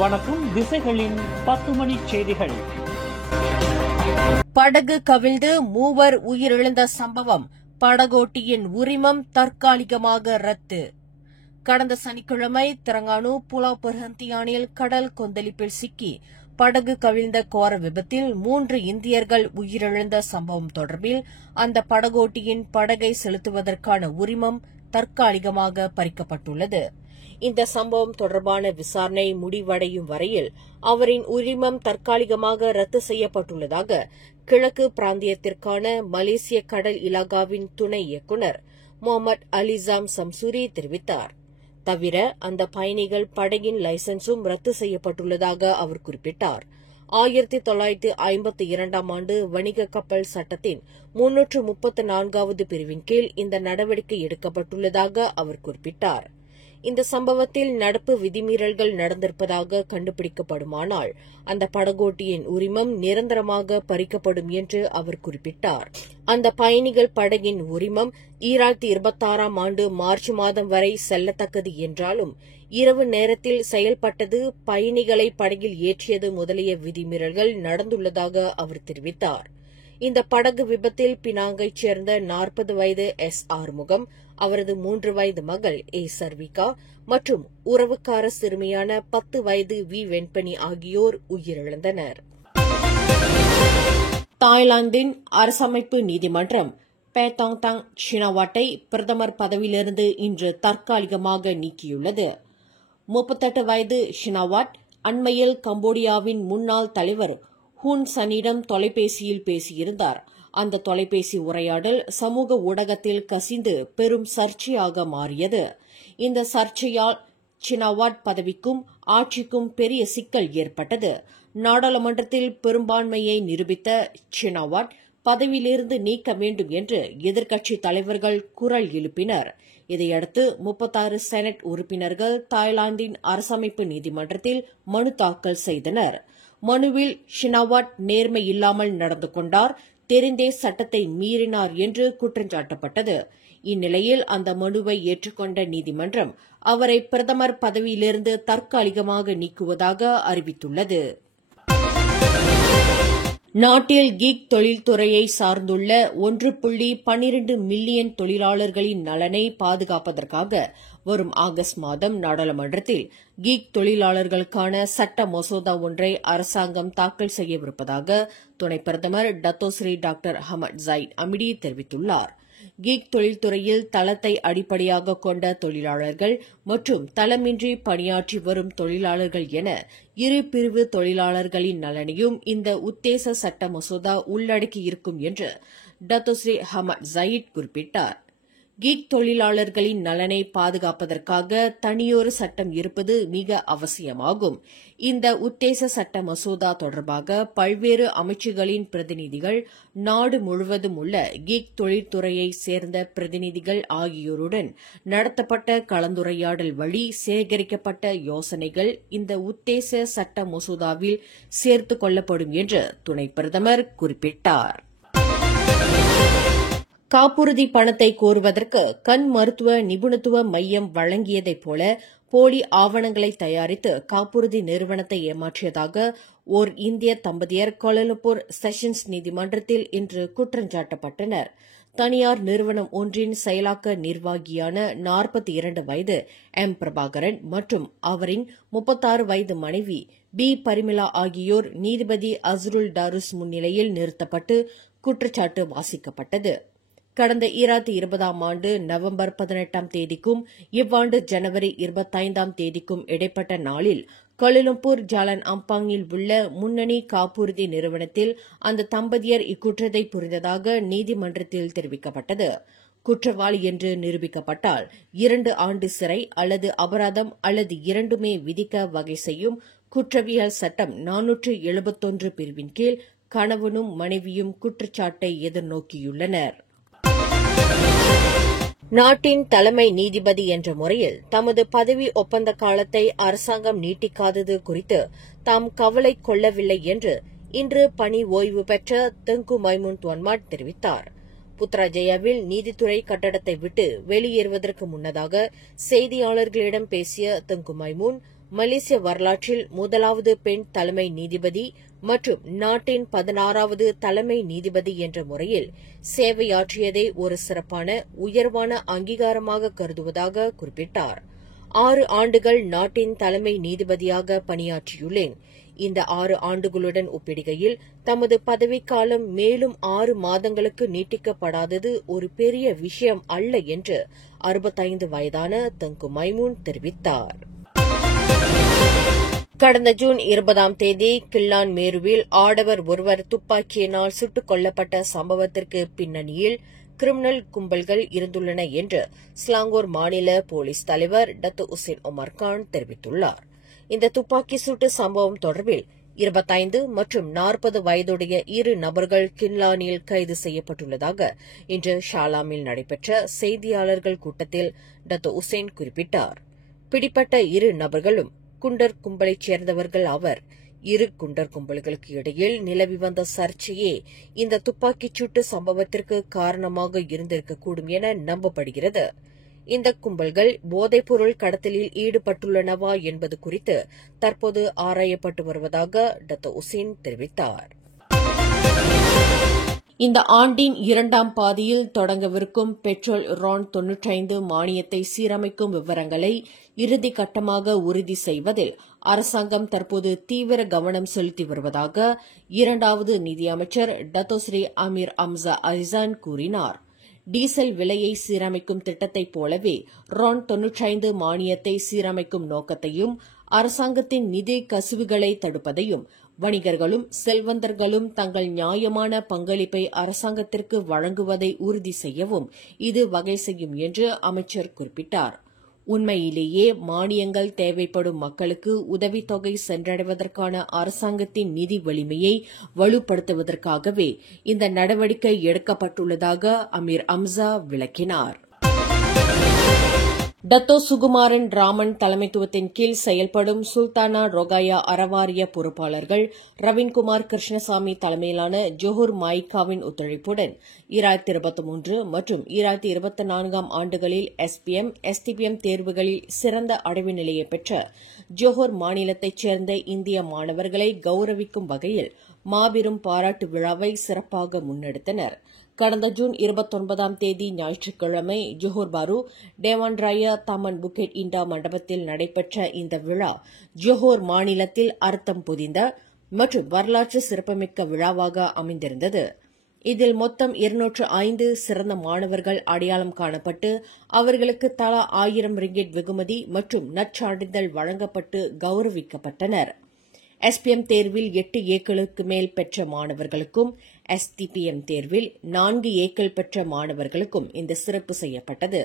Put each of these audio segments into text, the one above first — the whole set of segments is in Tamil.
வணக்கம். திசைகளின் 10 மணி செய்திகள். படகு கவிழ்ந்து 3 உயிரிழந்த சம்பவம். படகோட்டியின் உரிமம் தற்காலிகமாக ரத்து. கடந்த சனிக்கிழமை திரங்கானு புலாவ் பெர்ஹந்தியானில் கடல் கொந்தளிப்பில் சிக்கி படகு கவிழ்ந்த கோர விபத்தில் 3 இந்தியர்கள் உயிரிழந்த சம்பவம் தொடர்பில் அந்த படகோட்டியின் படகை செலுத்துவதற்கான உரிமம் தற்காலிகமாக பறிக்கப்பட்டுள்ளது. இந்த சம்பவம் தொடர்பான விசாரணை முடிவடையும் வரையில் அவரின் உரிமம் தற்காலிகமாக ரத்து செய்யப்பட்டுள்ளதாக கிழக்கு பிராந்தியத்திற்கான மலேசிய கடல் இலாகாவின் துணை இயக்குநர் முகமது அலிசாம் சம்சூரி தெரிவித்தார். தவிர அந்த பயணிகள் படகின் லைசன்ஸும் ரத்து செய்யப்பட்டுள்ளதாக அவர் குறிப்பிட்டார். 1952ஆம் ஆண்டு வணிக கப்பல் சட்டத்தின் 334வது பிரிவின் கீழ் இந்த நடவடிக்கை எடுக்கப்பட்டுள்ளதாக அவர் குறிப்பிட்டார். இந்த சம்பவத்தில் நடப்பு விதிமீறல்கள் நடந்திருப்பதாக கண்டுபிடிக்கப்படுமானால் அந்த படகோட்டியின் உரிமம் நிரந்தரமாக பறிக்கப்படும் என்று அவர் குறிப்பிட்டார். அந்த பயணிகள் படகின் உரிமம் 2026ஆம் ஆண்டு மார்ச் மாதம் வரை செல்லத்தக்கது என்றாலும் இரவு நேரத்தில் செயல்பட்டது, பயணிகளை படகில் ஏற்றியது முதலிய விதிமீறல்கள் நடந்துள்ளதாக அவர் தெரிவித்தார். இந்த படகு விபத்தில் பினாங்கைச் சேர்ந்த 40 வயது எஸ் ஆறுமுகம், அவரது 3 வயது மகள் ஏ சர்விகா மற்றும் உறவுக்கார சிறுமியான 10 வயது வி வெண்பனி ஆகியோர் உயிரிழந்தனர். தாய்லாந்தின் அரசமைப்பு நீதிமன்றம் பேத்தாங்தாங் ஷினாவாட்டை பிரதமர் பதவியிலிருந்து இன்று தற்காலிகமாக நீக்கியுள்ளது. 38 வயது ஷினாவாட் அண்மையில் கம்போடியாவின் முன்னாள் தலைவர் ஹூன் சனிடம் தொலைபேசியில் பேசியிருந்தார். அந்த தொலைபேசி உரையாடல் சமூக ஊடகத்தில் கசிந்து பெரும் சர்ச்சையாக மாறியது. இந்த சர்ச்சையால் ஷினாவாட் பதவிக்கும் ஆட்சிக்கும் பெரிய சிக்கல் ஏற்பட்டது. நாடாளுமன்றத்தில் பெரும்பான்மையை நிரூபித்த ஷினாவாட் பதவியிலிருந்து நீக்க வேண்டும் என்று எதிர்க்கட்சித் தலைவர்கள் குரல் எழுப்பினர். இதையடுத்து 36 செனட் உறுப்பினர்கள் தாய்லாந்தின் அரசமைப்பு நீதிமன்றத்தில் மனு தாக்கல் செய்தனர். மனுவில் ஷினாவாட் நேர்மை இல்லாமல் நடந்து கொண்டார், தெரிந்தே சட்டத்தை மீறினார் என்று குற்றஞ்சாட்டப்பட்டது. இந்நிலையில் அந்த மனுவை ஏற்றுக்கொண்ட நீதிமன்றம் அவரை பிரதமர் பதவியிலிருந்து தற்காலிகமாக நீக்குவதாக அறிவித்துள்ளது. நாட்டில் கீக் தொழில்துறையை சார்ந்துள்ள 1.12 மில்லியன் தொழிலாளர்களின் நலனை பாதுகாப்பதற்காக வரும் ஆகஸ்ட் மாதம் நாடாளுமன்றத்தில் கீக் தொழிலாளர்களுக்கான சட்ட மசோதா ஒன்றை அரசாங்கம் தாக்கல் செய்யவிருப்பதாக துணை பிரதமர் Datuk Seri doctor Ahmad Zahid Hamidi தெரிவித்துள்ளார். கீக் தொழில்துறையில் தளத்தை அடிப்படையாக கொண்ட தொழிலாளர்கள் மற்றும் தளமின்றி பணியாற்றி வரும் தொழிலாளர்கள் என இரு பிரிவு தொழிலாளர்களின் நலனையும் இந்த உத்தேச சட்ட மசோதா உள்ளடக்கியிருக்கும் என்று டத்தோஸ்ரீ அஹமத் ஜயிட் குறிப்பிட்டார். கீக் தொழிலாளர்களின் நலனை பாதுகாப்பதற்காக தனியொரு சட்டம் இருப்பது மிக அவசியமாகும். இந்த உத்தேச சட்ட மசோதா தொடர்பாக பல்வேறு அமைச்சுகளின் பிரதிநிதிகள், நாடு முழுவதும் உள்ள கீக் தொழில்துறையைச் சேர்ந்த பிரதிநிதிகள் ஆகியோருடன் நடத்தப்பட்ட கலந்துரையாடல் வழி சேகரிக்கப்பட்ட யோசனைகள் இந்த உத்தேச சட்ட மசோதாவில் சேர்த்துக் கொள்ளப்படும் என்று துணை பிரதமர் குறிப்பிட்டார். காப்புறுதி பணத்தை கோருவதற்கு கண் மருத்துவ நிபுணத்துவ மையம் வழங்கியதைப் போல போலி ஆவணங்களை தயாரித்து காப்புறுதி நிறுவனத்தை ஏமாற்றியதாக ஓர் இந்திய தம்பதியர் கோலாலம்பூர் செஷன்ஸ் நீதிமன்றத்தில் இன்று குற்றஞ்சாட்டப்பட்டனர். தனியார் நிறுவனம் ஒன்றின் செயலாக்க நிர்வாகியான 42 வயது எம் பிரபாகரன் மற்றும் அவரின் 36 வயது மனைவி பி பரிமிளா ஆகியோர் நீதிபதி அஸ்ருல் டாருஸ் முன்னிலையில் நிறுத்தப்பட்டு குற்றச்சாட்டு வாசிக்கப்பட்டது. கடந்த 2020ஆம் ஆண்டு நவம்பர் 18ஆம் தேதிக்கும் இவ்வாண்டு ஜனவரி 25ஆம் தேதிக்கும் இடைப்பட்ட நாளில் கோலாலம்பூர் ஜாலான் அம்பாங்கில் உள்ள முன்னணி காப்புறுதி நிறுவனத்தில் அந்த தம்பதியர் இக்குற்றத்தை புரிந்ததாக நீதிமன்றத்தில் தெரிவிக்கப்பட்டது. குற்றவாளி என்று நிரூபிக்கப்பட்டால் 2 ஆண்டு சிறை அல்லது அபராதம் அல்லது இரண்டுமே விதிக்க வகை செய்யும் குற்றவியல் சட்டம் 471 பிரிவின் கீழ் கணவனும் மனைவியும் குற்றச்சாட்டை எதிர்நோக்கியுள்ளனர். நாட்டின் தலைமை நீதிபதி என்ற முறையில் தமது பதவி ஒப்பந்த காலத்தை அரசாங்கம் நீட்டிக்காதது குறித்து தாம் கவலை கொள்ளவில்லை என்று இன்று பணி ஓய்வு பெற்ற தெங்கு மைமுன் துவன்மாட் தெரிவித்தார். புத்ராஜயாவில் நீதித்துறை கட்டடத்தை விட்டு வெளியேறுவதற்கு முன்னதாக செய்தியாளர்களிடம் பேசிய தெங்கு மைமுன், மலேசிய வரலாற்றில் முதலாவது பெண் தலைமை நீதிபதி மற்றும் நாட்டின் 16வது தலைமை நீதிபதி என்ற முறையில் சேவையாற்றியதை ஒரு சிறப்பான உயர்வான அங்கீகாரமாக கருதுவதாக குறிப்பிட்டார். 6 ஆண்டுகள் நாட்டின் தலைமை நீதிபதியாக பணியாற்றியுள்ளேன். இந்த 6 ஆண்டுகளுடன் ஒப்பிடுகையில் தமது பதவிக்காலம் மேலும் 6 மாதங்களுக்கு நீட்டிக்கப்படாதது ஒரு பெரிய விஷயம் அல்ல என்று 65 வயதான தங்கு மைமூன் தெரிவித்தார். கடந்த ஜூன் 20ஆம் தேதி கில்லான் மேருவில் ஆடவர் ஒருவர் துப்பாக்கியினால் சுட்டுக் கொல்லப்பட்ட சம்பவத்திற்கு பின்னணியில் கிரிமினல் கும்பல்கள் இருந்துள்ளன என்று ஸ்லாங்கூர் மாநில போலீஸ் தலைவர் டத்து உசேன் ஒமர் கான் தெரிவித்துள்ளார். இந்த துப்பாக்கி சூட்டு சம்பவம் தொடர்பில் 25 மற்றும் 40 வயதுடைய 2 நபர்கள் கில்லானில் கைது செய்யப்பட்டுள்ளதாக இன்று ஷாலாமில் நடைபெற்ற செய்தியாளர்கள் கூட்டத்தில் டத்து உசேன் குறிப்பிட்டார். பிடிப்பட்ட 2 நபர்களும் குண்டர் கும்பலைச் சேர்ந்தவர்கள் ஆவர். 2 குண்டர் கும்பல்களுக்கு இடையில் நிலவி வந்த சர்ச்சையே இந்த துப்பாக்கிச் சூட்டு சம்பவத்திற்கு காரணமாக இருந்திருக்கக்கூடும் என நம்பப்படுகிறது. இந்த கும்பல்கள் போதைப்பொருள் கடத்தலில் ஈடுபட்டுள்ளனவா என்பது குறித்து தற்போது ஆராயப்பட்டு வருவதாக டத்து உசேன் தெரிவித்தார். இந்த ஆண்டின் 2ஆம் பாதியில் தொடங்கவிருக்கும் பெட்ரோல் RON 95 மானியத்தை சீரமைக்கும் விவரங்களை இறுதி கட்டமாக உறுதி செய்வதில் அரசாங்கம் தற்போது தீவிர கவனம் செலுத்தி வருவதாக 2வது நிதியமைச்சர் டத்தோஸ்ரீ அமீர் அம்சா ஐசான் கூறினார். டீசல் விலையை சீரமைக்கும் திட்டத்தைப் போலவே RON 95 மானியத்தை சீரமைக்கும் நோக்கத்தையும் அரசாங்கத்தின் நிதி கசிவுகளை தடுப்பதையும் வணிகர்களும் செல்வந்தர்களும் தங்கள் நியாயமான பங்களிப்பை அரசாங்கத்திற்கு வழங்குவதை உறுதி செய்யவும் இது வகை செய்யும் என்று அமைச்சர் குறிப்பிட்டார். உண்மையிலேயே மானியங்கள் தேவைப்படும் மக்களுக்கு உதவித்தொகை சென்றடைவதற்கான அரசாங்கத்தின் நிதி வலிமையை வலுப்படுத்துவதற்காகவே இந்த நடவடிக்கை எடுக்கப்பட்டுள்ளதாக அமீர் அம்சா விளக்கினார். டத்தோ சுகுமாரன் ராமன் தலைமைத்துவத்தின் கீழ் செயல்படும் சுல்தானா ரொகாயா அறவாரிய பொறுப்பாளர்கள் ரவீன்குமார் கிருஷ்ணசாமி தலைமையிலான ஜோஹர் மாய்காவின் ஒத்துழைப்புடன் 2023 மற்றும் 2024ஆம் ஆண்டுகளில் SPM, STPM தேர்வுகளில் சிறந்த அடைவு நிலையை பெற்ற ஜோஹர் மாநிலத்தைச் சேர்ந்த இந்திய மாணவர்களை கௌரவிக்கும் வகையில் மாபெரும் பாராட்டு விழாவை சிறப்பாக முன்னெடுத்தனர். கடந்த ஜூன் 29ஆம் தேதி ஞாயிற்றுக்கிழமை ஜோஹர் பாரு டேவான் ராயா தாமன் புக்கெட் இண்டா மண்டபத்தில் நடைபெற்ற இந்த விழா ஜோஹர் மாநிலத்தில் அர்த்தம் பொதிந்த மற்றும் வரலாற்று சிறப்புமிக்க விழாவாக அமைந்திருந்தது. இதில் மொத்தம் 205 சிறந்த மாணவர்கள் அடையாளம் காணப்பட்டு அவர்களுக்கு தலா 1000 ரிங்கிட் வெகுமதி மற்றும் நற்சான்றிதழ் வழங்கப்பட்டு கௌரவிக்கப்பட்டனர். SPM தேர்வில் 8 ஏக்களுக்கு மேல் பெற்ற மாணவர்களுக்கும் STPM தேர்வில் 4 ஏக்கள் பெற்ற மாணவர்களுக்கும் இந்த சிறப்பு செய்யப்பட்டது.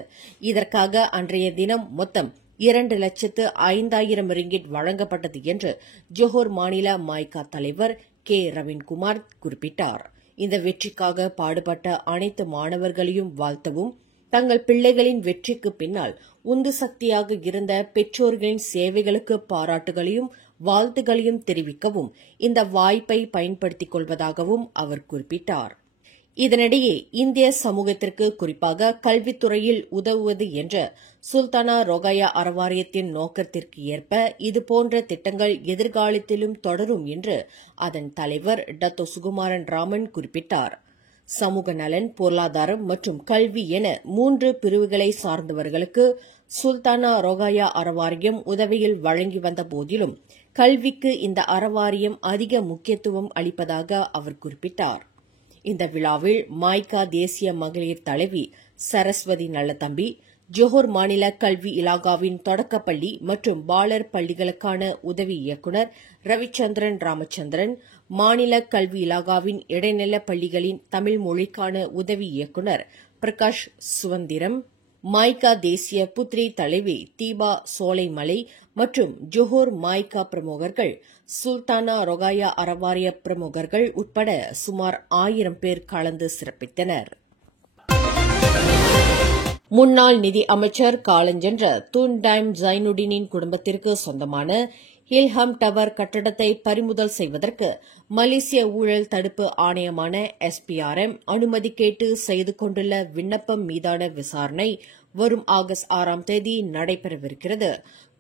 இதற்காக அன்றைய தினம் மொத்தம் 2,05,000 ரிங்கிட் வழங்கப்பட்டது என்று ஜோஹர் மாநில மாய்கா தலைவர் கே ரவீன்குமார் குறிப்பிட்டார். இந்த வெற்றிக்காக பாடுபட்ட அனைத்து மாணவர்களையும் வாழ்த்தவும் தங்கள் பிள்ளைகளின் வெற்றிக்கு பின்னால் உந்து சக்தியாக இருந்த பெற்றோர்களின் சேவைகளுக்கு பாராட்டுகளையும் வாழ்த்துகளையும் தெரிவிக்கவும் இந்த வாய்ப்பை பயன்படுத்திக் கொள்வதாகவும் அவர் குறிப்பிட்டார். இதனிடையே இந்திய சமூகத்திற்கு குறிப்பாக கல்வித்துறையில் உதவுவது என்ற சுல்தானா ரொகாயா அறவாரியத்தின் நோக்கத்திற்கு ஏற்ப இதுபோன்ற திட்டங்கள் எதிர்காலத்திலும் தொடரும் என்று அதன் தலைவர் டத்தோ சுகுமாரன் ராமன் குறிப்பிட்டார். சமூக நலன், பொருளாதாரம் மற்றும் கல்வி என 3 பிரிவுகளை சார்ந்தவர்களுக்கு சுல்தானா ரொகாயா அறவாரியம் உதவியில் வழங்கி வந்த போதிலும் கல்விக்கு இந்த அறவாரியம் அதிக முக்கியத்துவம் அளிப்பதாக அவர் குறிப்பிட்டார். இந்த விழாவில் மாய்கா தேசிய மகளிர் தலைவி சரஸ்வதி நல்லதம்பி, ஜோஹர் மாநில கல்வி இலாகாவின் தொடக்கப்பள்ளி மற்றும் பாலர் பள்ளிகளுக்கான உதவி இயக்குநர் ரவிச்சந்திரன் ராமச்சந்திரன், மாநில கல்வி இலாகாவின் இடைநில பள்ளிகளின் தமிழ் மொழிக்கான உதவி இயக்குநர் பிரகாஷ் சுவந்திரம், மாய்கா தேசிய புத்ரி தலைவி தீபா சோலைமலை மற்றும் ஜோஹர் மாய்கா பிரமுகர்கள், சுல்தானா ரொகாயா அறவாரிய பிரமுகர்கள் உட்பட சுமார் 1000 பேர் கலந்து சிறப்பித்தனர். முன்னாள் நிதி அமைச்சர் காலஞ்சென்ற தூன் டைம் ஜைனுடீனின் குடும்பத்திற்கு சொந்தமான ஹில்ஹம் டவர் கட்டடத்தை பறிமுதல் செய்வதற்கு மலேசிய ஊழல் தடுப்பு ஆணையமான SPRM அனுமதி கேட்டு செய்து கொண்டுள்ள விண்ணப்பம் மீதான விசாரணை வரும் ஆகஸ்ட் 6ஆம் தேதி நடைபெறவிருக்கிறது.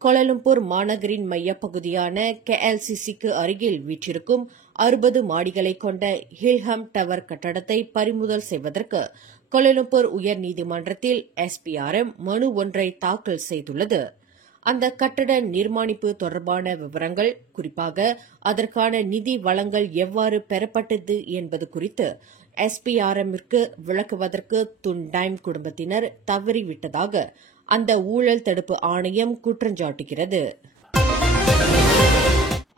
கோலாலம்பூர் மாநகரின் மையப்பகுதியான KLCCக்கு அருகில் வீற்றிருக்கும் 60 மாடிகளை கொண்ட ஹில்ஹம் டவர் கட்டடத்தை பறிமுதல் செய்வதற்கு கோலாலம்பூர் உயர்நீதிமன்றத்தில் SPRM மனு ஒன்றை தாக்கல் செய்துள்ளது. அந்த கட்டட நிர்மாணிப்பு தொடர்பான விவரங்கள், குறிப்பாக அதற்கான நிதி வளங்கள் எவ்வாறு பெறப்பட்டது என்பது குறித்து SPRMற்கு விளக்குவதற்கு துன்டைம் குடும்பத்தினர் தவறிவிட்டதாக அந்த ஊழல் தடுப்பு ஆணையம் குற்றஞ்சாட்டுகிறது.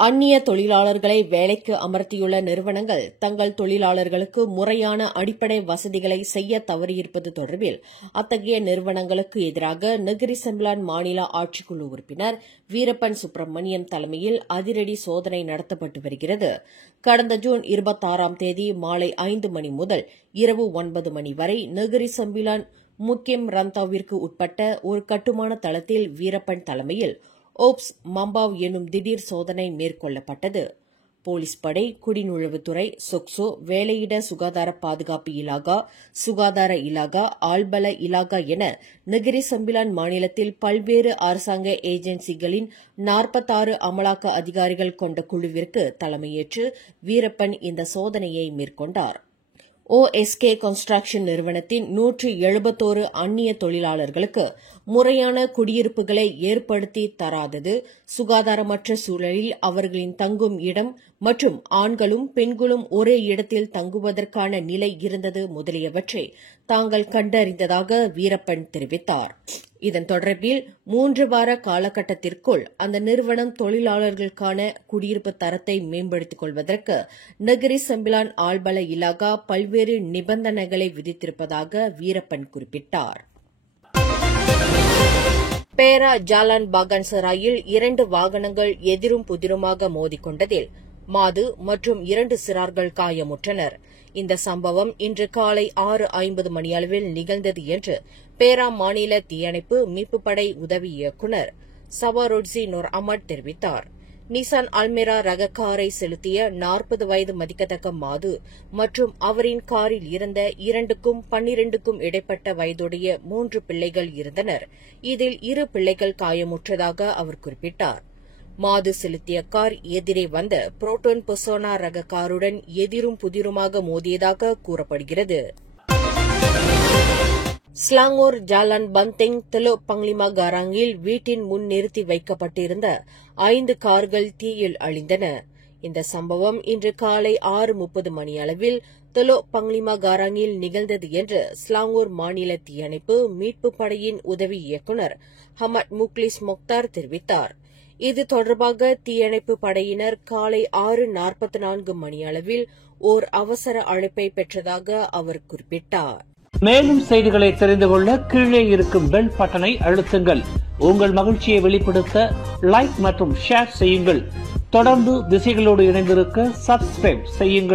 அந்நிய தொழிலாளர்களை வேலைக்கு அமர்த்தியுள்ள நிறுவனங்கள் தங்கள் தொழிலாளர்களுக்கு முறையான அடிப்படை வசதிகளை செய்ய தவறியிருப்பது தொடர்பில் அத்தகைய நிறுவனங்களுக்கு எதிராக நெகிரி செம்பிலான் மாநில ஆட்சிக்குழு உறுப்பினர் வீரப்பன் சுப்பிரமணியம் தலைமையில் அதிரடி சோதனை நடத்தப்பட்டு வருகிறது. கடந்த ஜூன் 26ஆம் தேதி மாலை 5 மணி முதல் இரவு 9 மணி வரை நெகிரி செம்பிலான் முக்கியம் ரந்தாவிற்கு உட்பட்ட ஒரு கட்டுமான தளத்தில் வீரப்பன் தலைமையில் ஓப்ஸ் மம்பாவ் எனும் திடீர் சோதனை மேற்கொள்ளப்பட்டது. போலீஸ் படை, குடிநுழைவுத்துறை, சொக்சோ, வேலையிட சுகாதார பாதுகாப்பு இலாகா, சுகாதார இலாகா, ஆள்பல இலாகா என நெகிரி செம்பிலான் மாநிலத்தில் பல்வேறு அரசாங்க ஏஜென்சிகளின் 46 அமலாக்க அதிகாரிகள் கொண்ட குழுவிற்கு தலைமையேற்று வீரப்பன் இந்த சோதனையை மேற்கொண்டார். OSK கன்ஸ்ட்ரக்ஷன் நிறுவனத்தின் 171 அந்நிய தொழிலாளர்களுக்கு முறையான குடியிருப்புகளை ஏற்படுத்தி தராதது, சுகாதாரமற்ற சூழலில் அவர்களின் தங்கும் இடம் மற்றும் ஆண்களும் பெண்களும் ஒரே இடத்தில் தங்குவதற்கான நிலை இருந்தது முதலியவற்றை தாங்கள் கண்டறிந்ததாக வீரப்பன் தெரிவித்தார். இதன் தொடர்பில் 3 வார காலகட்டத்திற்குள் அந்த நிறுவனம் தொழிலாளர்களுக்கான குடியிருப்பு தரத்தை மேம்படுத்திக் கொள்வதற்கு நெகிரி செம்பிலான் ஆள்பல இலாகா பல்வேறு நிபந்தனைகளை விதித்திருப்பதாக வீரப்பன் குறிப்பிட்டார். பேரா ஜாலான் பாகான் சராயில் 2 வாகனங்கள் எதிரும் புதிருமாக மோதிக்கொண்டதில் மாது மற்றும் 2 சிறார்கள் காயமுற்றனர். இந்த சம்பவம் இன்று காலை 6:50 மணியளவில் நிகழ்ந்தது என்று பேரா மாநில தீயணைப்பு மீட்புப் படை உதவி இயக்குநர் சவாரோட்சி நூர் அமட் தெரிவித்தார். நிசான் அல்மேரா ரக காரை செலுத்திய 40 வயது மதிக்கத்தக்க மாது மற்றும் அவரின் காரில் இருந்த 2க்கும் 12க்கும் இடைப்பட்ட வயதுடைய 3 பிள்ளைகள் இருந்தனர். இதில் 2 பிள்ளைகள் காயமுற்றதாக அவர் குறிப்பிட்டார். மாது செலுத்திய கார் எதிரே வந்த புரோட்டோன் பெர்சோனா ரக காருடன் எதிரும் புதிருமாக மோதியதாக கூறப்படுகிறது. ஸ்லாங்கூர் ஜாலான் பந்தெங் தெலோ பங்லிமா காராங்கில் வீட்டின் முன் நிறுத்தி வைக்கப்பட்டிருந்த 5 கார்கள் தீயில் அழிந்தன. இந்த சம்பவம் இன்று காலை 6:30 மணியளவில் தெலோ பங்லிமா காராங்கில் நிகழ்ந்தது என்று ஸ்லாங்கூர் மாநில தீயணைப்பு மீட்புப் படையின் உதவி இயக்குநர் ஹமட் முக்லிஸ் மொக்தார் தெரிவித்தார். இது தொடர்பாக தீயணைப்பு படையினர் காலை 6:44 மணியளவில் ஓர் அவசர அழைப்பை பெற்றதாக அவர் குறிப்பிட்டார். மேலும் செய்திகளை தெரிந்து கொள்ள கீழே இருக்கும் பெல் பட்டனை அழுத்துங்கள். உங்கள் மகிழ்ச்சியை வெளிப்படுத்த லைக் மற்றும் ஷேர் செய்யுங்கள். தொடர்ந்து திசைகளோடு இணைந்திருக்க சப்ஸ்கிரைப் செய்யுங்கள்.